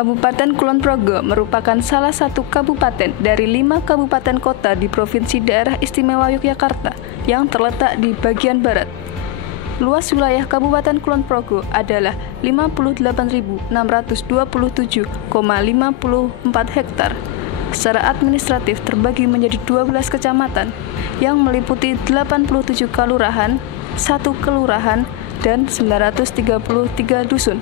Kabupaten Kulon Progo merupakan salah satu kabupaten dari 5 kabupaten kota di Provinsi Daerah Istimewa Yogyakarta yang terletak di bagian barat. Luas wilayah Kabupaten Kulon Progo adalah 58.627,54 hektar. Secara administratif terbagi menjadi 12 kecamatan yang meliputi 87 kelurahan, 1 kelurahan, dan 933 dusun.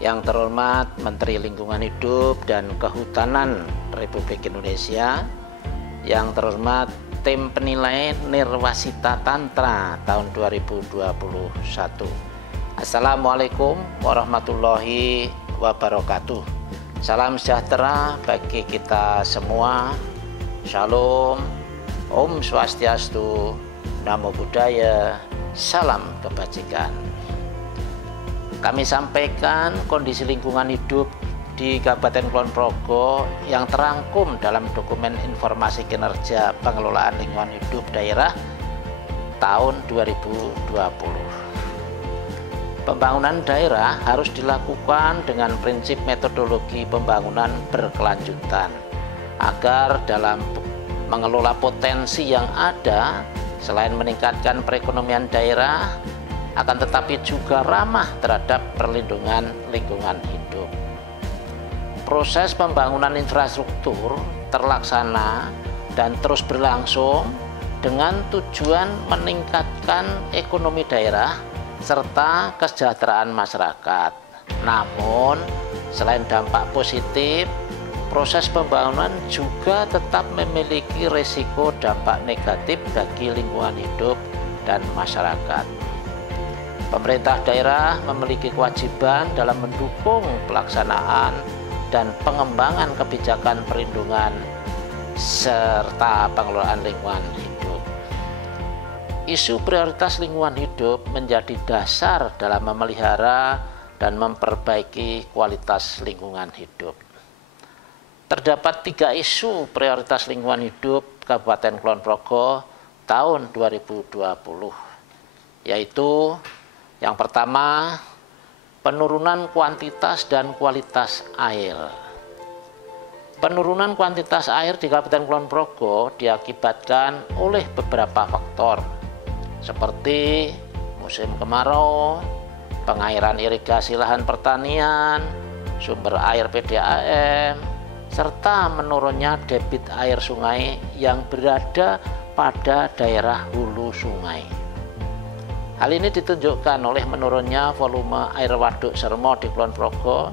Yang terhormat Menteri Lingkungan Hidup dan Kehutanan Republik Indonesia, yang terhormat Tim Penilai Nirwasita Tantra tahun 2021. Assalamualaikum warahmatullahi wabarakatuh. Salam sejahtera bagi kita semua. Shalom, Om Swastiastu, Namo Buddhaya, salam kebajikan. Kami sampaikan kondisi lingkungan hidup di Kabupaten Kulon Progo yang terangkum dalam dokumen informasi kinerja pengelolaan lingkungan hidup daerah tahun 2020. Pembangunan daerah harus dilakukan dengan prinsip metodologi pembangunan berkelanjutan agar dalam mengelola potensi yang ada, selain meningkatkan perekonomian daerah, akan tetapi juga ramah terhadap perlindungan lingkungan hidup. Proses pembangunan infrastruktur terlaksana dan terus berlangsung dengan tujuan meningkatkan ekonomi daerah serta kesejahteraan masyarakat. Namun, selain dampak positif, proses pembangunan juga tetap memiliki risiko dampak negatif bagi lingkungan hidup dan masyarakat. Pemerintah daerah memiliki kewajiban dalam mendukung pelaksanaan dan pengembangan kebijakan perlindungan serta pengelolaan lingkungan hidup. Isu prioritas lingkungan hidup menjadi dasar dalam memelihara dan memperbaiki kualitas lingkungan hidup. Terdapat 3 isu prioritas lingkungan hidup Kabupaten Kulon Progo tahun 2020, yaitu yang pertama, penurunan kuantitas dan kualitas air. Penurunan kuantitas air di Kabupaten Kulon Progo diakibatkan oleh beberapa faktor, seperti musim kemarau, pengairan irigasi lahan pertanian, sumber air PDAM, serta menurunnya debit air sungai yang berada pada daerah hulu sungai. Hal ini ditunjukkan oleh menurunnya volume air waduk Sermo di Kulon Progo,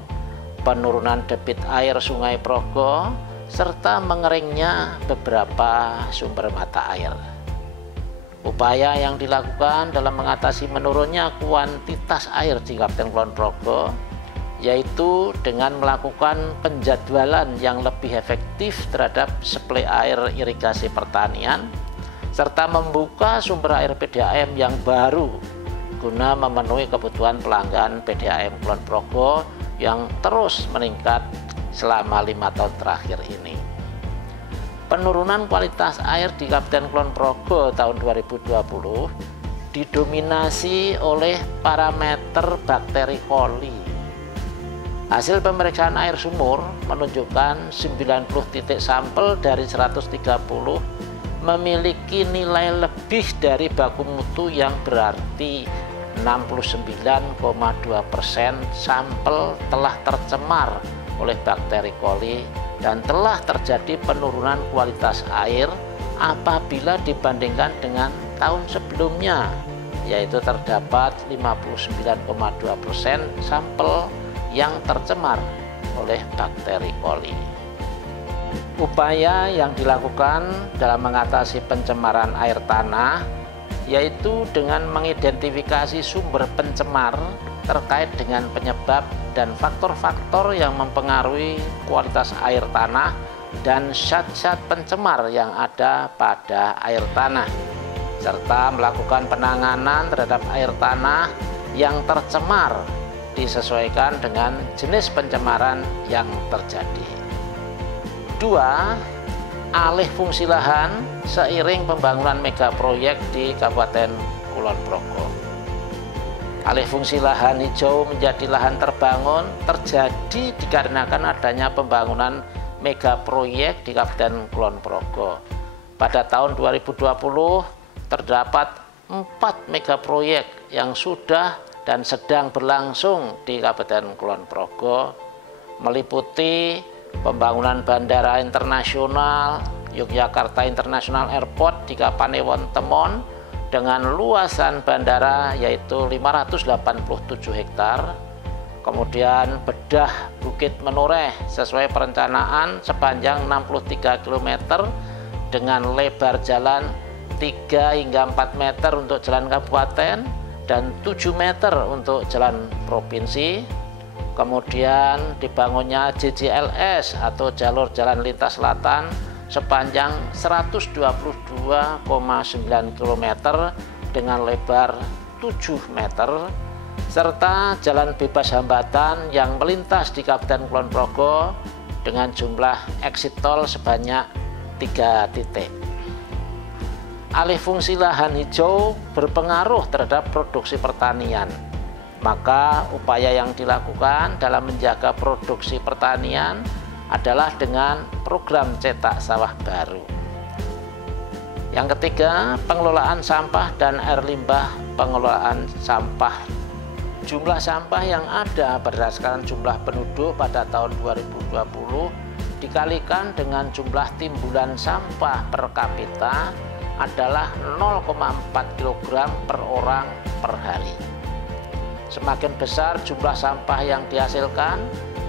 penurunan debit air Sungai Progo, serta mengeringnya beberapa sumber mata air. Upaya yang dilakukan dalam mengatasi menurunnya kuantitas air di Kabupaten Kulon Progo yaitu dengan melakukan penjadwalan yang lebih efektif terhadap suplai air irigasi pertanian, serta membuka sumber air PDAM yang baru guna memenuhi kebutuhan pelanggan PDAM Kulon Progo yang terus meningkat selama 5 tahun terakhir ini. Penurunan kualitas air di Kabupaten Kulon Progo tahun 2020 didominasi oleh parameter bakteri coli. Hasil pemeriksaan air sumur menunjukkan 90 titik sampel dari 130 memiliki nilai lebih dari baku mutu yang berarti 69,2% sampel telah tercemar oleh bakteri coli dan telah terjadi penurunan kualitas air apabila dibandingkan dengan tahun sebelumnya, yaitu terdapat 59,2% sampel yang tercemar oleh bakteri coli. Upaya yang dilakukan dalam mengatasi pencemaran air tanah yaitu dengan mengidentifikasi sumber pencemar terkait dengan penyebab dan faktor-faktor yang mempengaruhi kualitas air tanah dan zat-zat pencemar yang ada pada air tanah, serta melakukan penanganan terhadap air tanah yang tercemar disesuaikan dengan jenis pencemaran yang terjadi. 2. Alih fungsi lahan seiring pembangunan mega proyek di Kabupaten Kulon Progo. Alih fungsi lahan hijau menjadi lahan terbangun terjadi dikarenakan adanya pembangunan mega proyek di Kabupaten Kulon Progo. Pada tahun 2020 terdapat 4 mega proyek yang sudah dan sedang berlangsung di Kabupaten Kulon Progo, meliputi pembangunan Bandara Internasional Yogyakarta International Airport di Kapanewon Temon dengan luasan bandara yaitu 587 hektar, kemudian bedah Bukit Menoreh sesuai perencanaan sepanjang 63 km dengan lebar jalan 3 hingga 4 meter untuk jalan kabupaten dan 7 meter untuk jalan provinsi. Kemudian dibangunnya JJLS atau jalur jalan lintas selatan sepanjang 122,9 km dengan lebar 7 meter serta jalan bebas hambatan yang melintas di Kabupaten Kulon Progo dengan jumlah exit tol sebanyak 3 titik. Alih fungsi lahan hijau berpengaruh terhadap produksi pertanian. Maka upaya yang dilakukan dalam menjaga produksi pertanian adalah dengan program cetak sawah baru. Yang ketiga, pengelolaan sampah dan air limbah. Pengelolaan sampah. Jumlah sampah yang ada berdasarkan jumlah penduduk pada tahun 2020 dikalikan dengan jumlah timbulan sampah per kapita adalah 0,4 kg per orang per hari. Semakin besar jumlah sampah yang dihasilkan,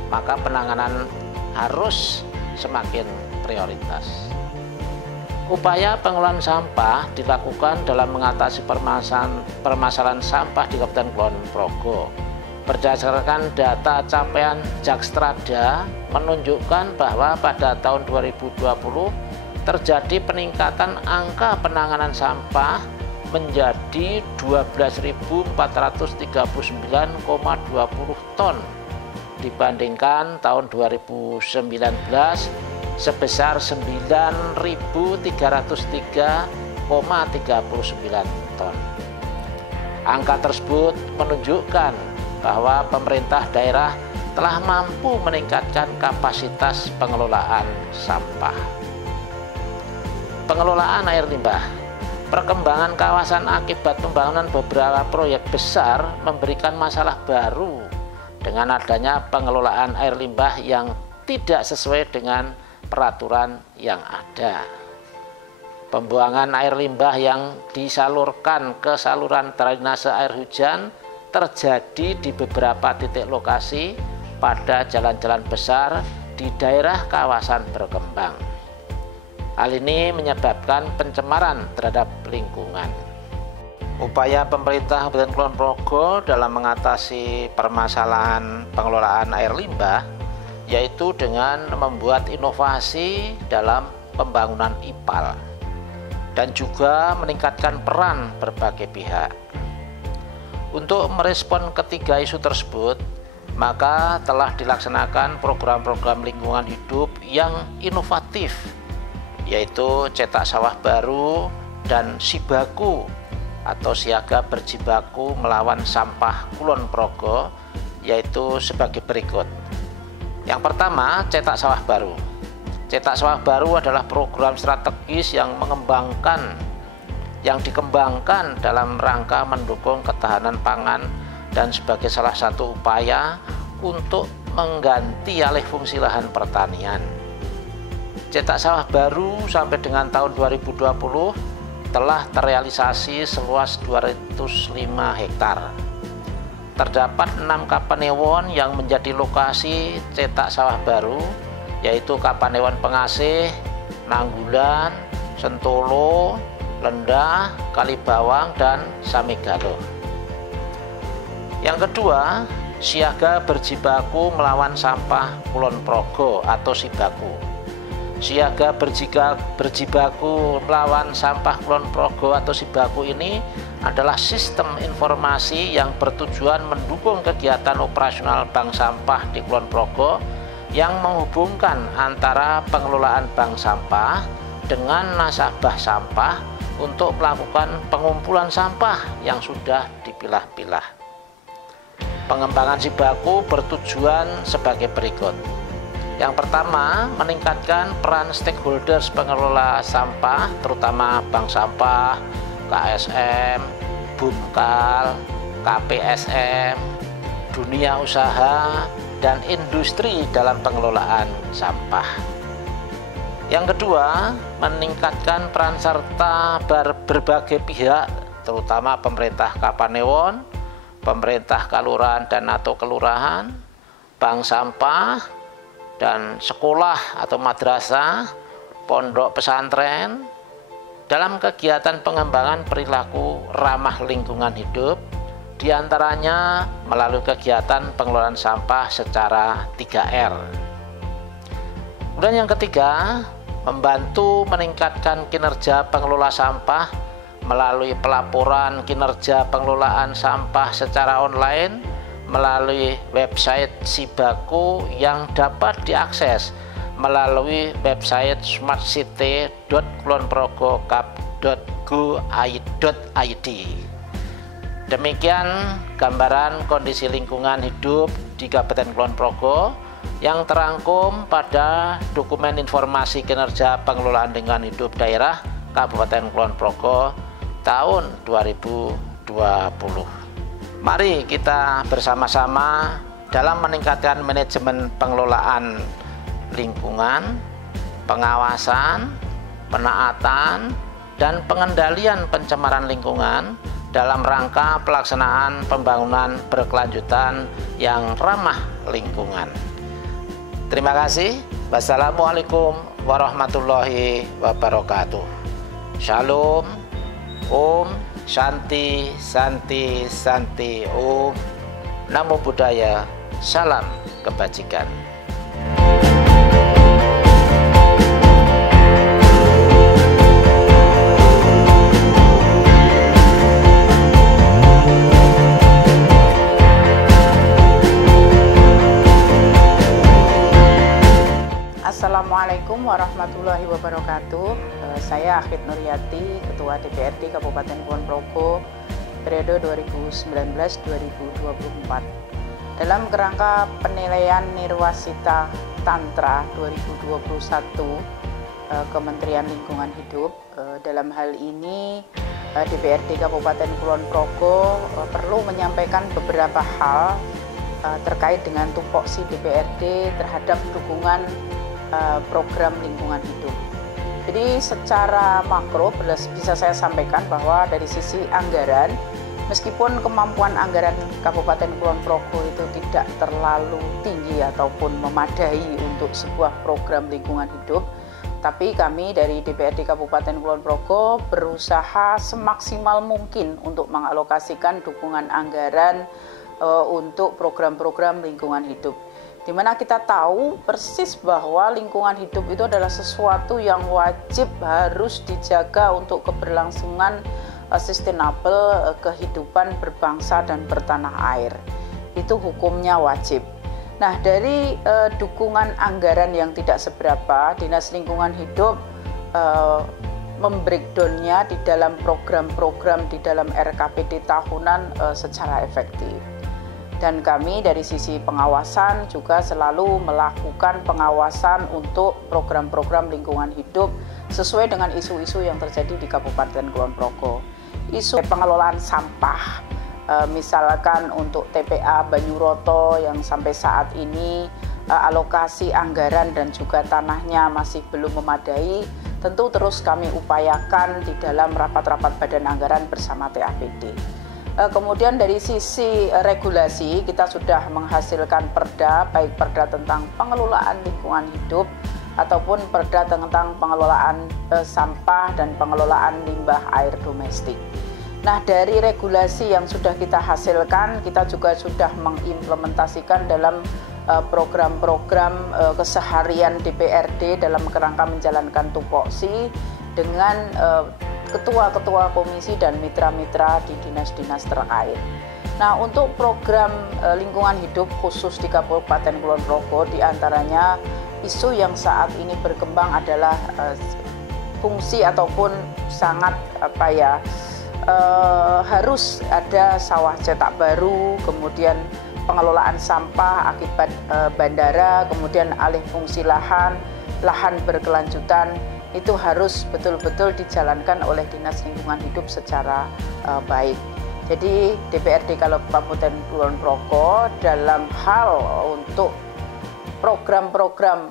maka penanganan harus semakin prioritas. Upaya pengelolaan sampah dilakukan dalam mengatasi permasalahan sampah di Kabupaten Kulon Progo. Berdasarkan data capaian Jakstrada menunjukkan bahwa pada tahun 2020 terjadi peningkatan angka penanganan sampah menjadi 12.439,20 ton dibandingkan tahun 2019 sebesar 9.303,39 ton. Angka tersebut menunjukkan bahwa pemerintah daerah telah mampu meningkatkan kapasitas pengelolaan sampah. Pengelolaan air limbah. Perkembangan kawasan akibat pembangunan beberapa proyek besar memberikan masalah baru dengan adanya pengelolaan air limbah yang tidak sesuai dengan peraturan yang ada. Pembuangan air limbah yang disalurkan ke saluran drainase air hujan terjadi di beberapa titik lokasi pada jalan-jalan besar di daerah kawasan berkembang. Hal ini menyebabkan pencemaran terhadap lingkungan. Upaya pemerintah Kabupaten Kulon Progo dalam mengatasi permasalahan pengelolaan air limbah yaitu dengan membuat inovasi dalam pembangunan IPAL dan juga meningkatkan peran berbagai pihak. Untuk merespon ketiga isu tersebut, maka telah dilaksanakan program-program lingkungan hidup yang inovatif, yaitu cetak sawah baru dan Sibaku atau siaga berjibaku melawan sampah Kulon Progo, yaitu sebagai berikut. Yang pertama, cetak sawah baru. Cetak sawah baru adalah program strategis yang dikembangkan dalam rangka mendukung ketahanan pangan dan sebagai salah satu upaya untuk mengganti alih fungsi lahan pertanian. Cetak sawah baru sampai dengan tahun 2020 telah terrealisasi seluas 205 hektar. Terdapat 6 kapanewon yang menjadi lokasi cetak sawah baru, yaitu Kapanewon Pengasih, Nanggulan, Sentolo, Lendah, Kalibawang, dan Samigalo. Yang kedua, siaga berjibaku melawan sampah Kulon Progo atau Sibaku. siaga berjibaku melawan sampah Kulon Progo atau Sibaku ini adalah sistem informasi yang bertujuan mendukung kegiatan operasional bank sampah di Kulon Progo yang menghubungkan antara pengelolaan bank sampah dengan nasabah sampah untuk melakukan pengumpulan sampah yang sudah dipilah-pilah. Pengembangan Sibaku bertujuan sebagai berikut. Yang pertama, meningkatkan peran stakeholders pengelola sampah, terutama bank sampah, KSM, Bumkal, KPSM, dunia usaha, dan industri dalam pengelolaan sampah. Yang kedua, meningkatkan peran serta berbagai pihak, terutama pemerintah Kapanewon, pemerintah Kalurahan dan atau kelurahan, bank sampah, dan sekolah atau madrasah, pondok pesantren dalam kegiatan pengembangan perilaku ramah lingkungan hidup, diantaranya melalui kegiatan pengelolaan sampah secara 3R. Kemudian yang ketiga, membantu meningkatkan kinerja pengelola sampah melalui pelaporan kinerja pengelolaan sampah secara online melalui website Sibaku yang dapat diakses melalui website smartcity.kulonprogo.go.id. Demikian gambaran kondisi lingkungan hidup di Kabupaten Kulon Progo yang terangkum pada dokumen informasi kinerja pengelolaan lingkungan hidup daerah Kabupaten Kulon Progo tahun 2020. Mari kita bersama-sama dalam meningkatkan manajemen pengelolaan lingkungan, pengawasan, penaatan, dan pengendalian pencemaran lingkungan dalam rangka pelaksanaan pembangunan berkelanjutan yang ramah lingkungan. Terima kasih. Wassalamualaikum warahmatullahi wabarakatuh. Shalom. Om. Santi, Santi, Santi, Om. Namo Buddhaya. Salam kebajikan. Assalamualaikum warahmatullahi wabarakatuh. Saya Akhid Nuryati, Ketua DPRD Kabupaten Kulon Progo periode 2019-2024. Dalam kerangka penilaian Nirwasita Tantra 2021 Kementerian Lingkungan Hidup, dalam hal ini DPRD Kabupaten Kulon Progo perlu menyampaikan beberapa hal terkait dengan tupoksi DPRD terhadap dukungan program lingkungan hidup. Jadi secara makro bisa saya sampaikan bahwa dari sisi anggaran, meskipun kemampuan anggaran Kabupaten Kulon Progo itu tidak terlalu tinggi ataupun memadai untuk sebuah program lingkungan hidup, tapi kami dari DPRD Kabupaten Kulon Progo berusaha semaksimal mungkin untuk mengalokasikan dukungan anggaran untuk program-program lingkungan hidup. Di mana kita tahu persis bahwa lingkungan hidup itu adalah sesuatu yang wajib harus dijaga untuk keberlangsungan sustainable kehidupan berbangsa dan bertanah air. Itu hukumnya wajib. Nah, dari dukungan anggaran yang tidak seberapa, Dinas Lingkungan Hidup membreakdownnya di dalam program-program di dalam RKPD tahunan secara efektif. Dan kami dari sisi pengawasan juga selalu melakukan pengawasan untuk program-program lingkungan hidup sesuai dengan isu-isu yang terjadi di Kabupaten Kulon Progo. Isu pengelolaan sampah, misalkan untuk TPA Banyuroto yang sampai saat ini alokasi anggaran dan juga tanahnya masih belum memadai, tentu terus kami upayakan di dalam rapat-rapat badan anggaran bersama TAPD. Kemudian dari sisi regulasi, kita sudah menghasilkan perda, baik perda tentang pengelolaan lingkungan hidup ataupun perda tentang pengelolaan sampah dan pengelolaan limbah air domestik. Nah, dari regulasi yang sudah kita hasilkan, kita juga sudah mengimplementasikan dalam program-program keseharian DPRD dalam kerangka menjalankan tupoksi dengan ketua-ketua komisi dan mitra-mitra di dinas-dinas terkait. Nah, untuk program lingkungan hidup khusus di Kabupaten Kulon Progo, diantaranya isu yang saat ini berkembang adalah fungsi ataupun sangat harus ada sawah cetak baru, kemudian pengelolaan sampah akibat bandara, kemudian alih fungsi lahan berkelanjutan, itu harus betul-betul dijalankan oleh Dinas Lingkungan Hidup secara baik. Jadi DPRD Kabupaten Kulon Progo dalam hal untuk program-program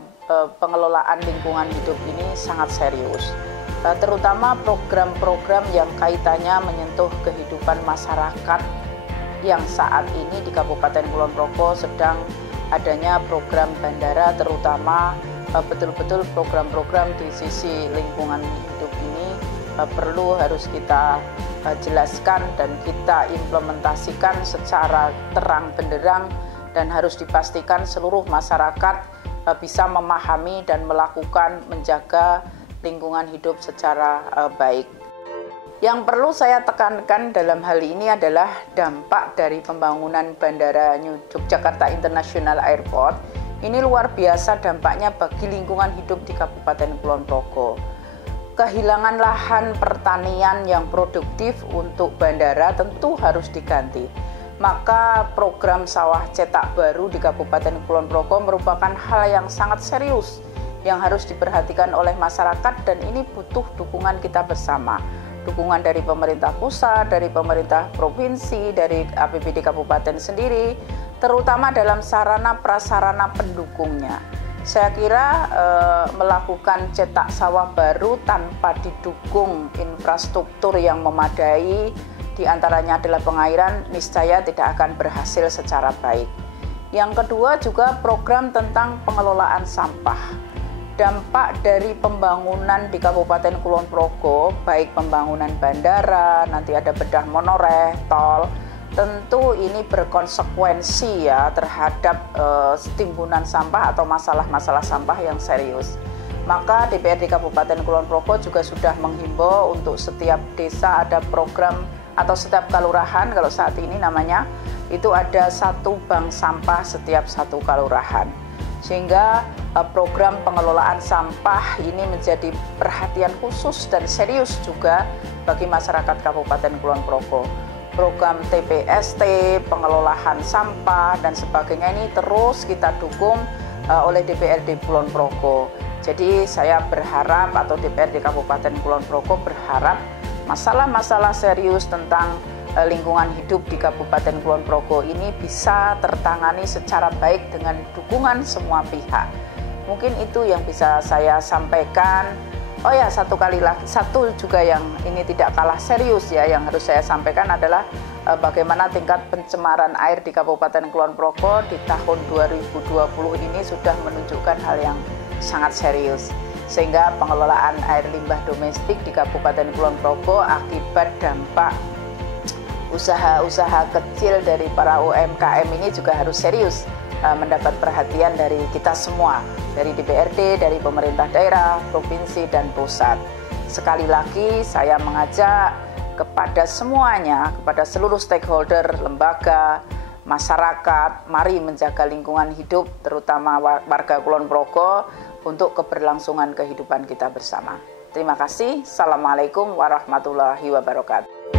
pengelolaan lingkungan hidup ini sangat serius, terutama program-program yang kaitannya menyentuh kehidupan masyarakat yang saat ini di Kabupaten Kulon Progo sedang adanya program bandara, terutama betul-betul program-program di sisi lingkungan hidup ini harus kita jelaskan dan kita implementasikan secara terang benderang, dan harus dipastikan seluruh masyarakat bisa memahami dan menjaga lingkungan hidup secara baik. Yang perlu saya tekankan dalam hal ini adalah dampak dari pembangunan Bandara Yogyakarta International Airport. Ini luar biasa dampaknya bagi lingkungan hidup di Kabupaten Kulon Progo. Kehilangan lahan pertanian yang produktif untuk bandara tentu harus diganti. Maka program sawah cetak baru di Kabupaten Kulon Progo merupakan hal yang sangat serius yang harus diperhatikan oleh masyarakat, dan ini butuh dukungan kita bersama. Dukungan dari pemerintah pusat, dari pemerintah provinsi, dari APBD kabupaten sendiri, terutama dalam sarana prasarana pendukungnya. Saya kira melakukan cetak sawah baru tanpa didukung infrastruktur yang memadai, diantaranya adalah pengairan, niscaya tidak akan berhasil secara baik. Yang kedua juga program tentang pengelolaan sampah. Dampak dari pembangunan di Kabupaten Kulon Progo, baik pembangunan bandara, nanti ada bedah monoreh, tol, tentu ini berkonsekuensi ya terhadap timbunan sampah atau masalah-masalah sampah yang serius. Maka DPRD Kabupaten Kulon Progo juga sudah menghimbau untuk setiap desa ada program, atau setiap kelurahan, kalau saat ini namanya, itu ada satu bank sampah setiap satu kelurahan. Sehingga program pengelolaan sampah ini menjadi perhatian khusus dan serius juga bagi masyarakat Kabupaten Kulon Progo. Program TPST, pengelolaan sampah dan sebagainya ini terus kita dukung oleh DPRD Kulon Progo. Jadi saya berharap, atau DPRD Kabupaten Kulon Progo berharap, masalah-masalah serius tentang lingkungan hidup di Kabupaten Kulon Progo ini bisa tertangani secara baik dengan dukungan semua pihak. Mungkin itu yang bisa saya sampaikan. Oh ya, satu juga yang ini tidak kalah serius ya, yang harus saya sampaikan adalah bagaimana tingkat pencemaran air di Kabupaten Kulon Progo di tahun 2020 ini sudah menunjukkan hal yang sangat serius. Sehingga pengelolaan air limbah domestik di Kabupaten Kulon Progo akibat dampak usaha-usaha kecil dari para UMKM ini juga harus serius mendapat perhatian dari kita semua, dari DPRD, dari pemerintah daerah, provinsi, dan pusat. Sekali lagi saya mengajak kepada semuanya, kepada seluruh stakeholder, lembaga, masyarakat, mari menjaga lingkungan hidup, terutama warga Kulon Progo, untuk keberlangsungan kehidupan kita bersama. Terima kasih. Assalamualaikum warahmatullahi wabarakatuh.